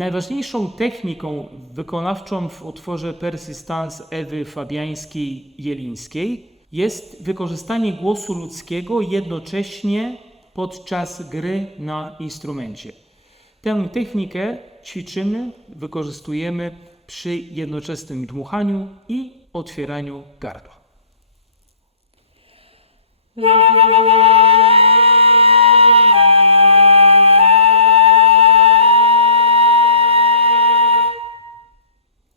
Najważniejszą techniką wykonawczą w utworze Persistance Ewy Fabiańskiej-Jelińskiej jest wykorzystanie głosu ludzkiego jednocześnie podczas gry na instrumencie. Tę technikę ćwiczymy, wykorzystujemy przy jednoczesnym dmuchaniu i otwieraniu gardła.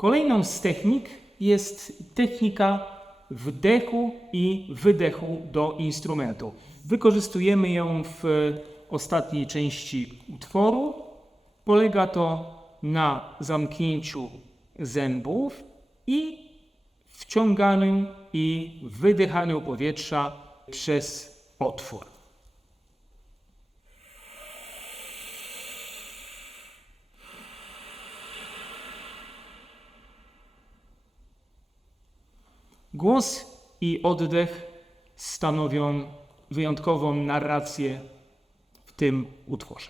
Kolejną z technik jest technika wdechu i wydechu do instrumentu. Wykorzystujemy ją w ostatniej części utworu. Polega to na zamknięciu zębów i wciąganiu i wydychaniu powietrza przez otwór. Głos i oddech stanowią wyjątkową narrację w tym utworze.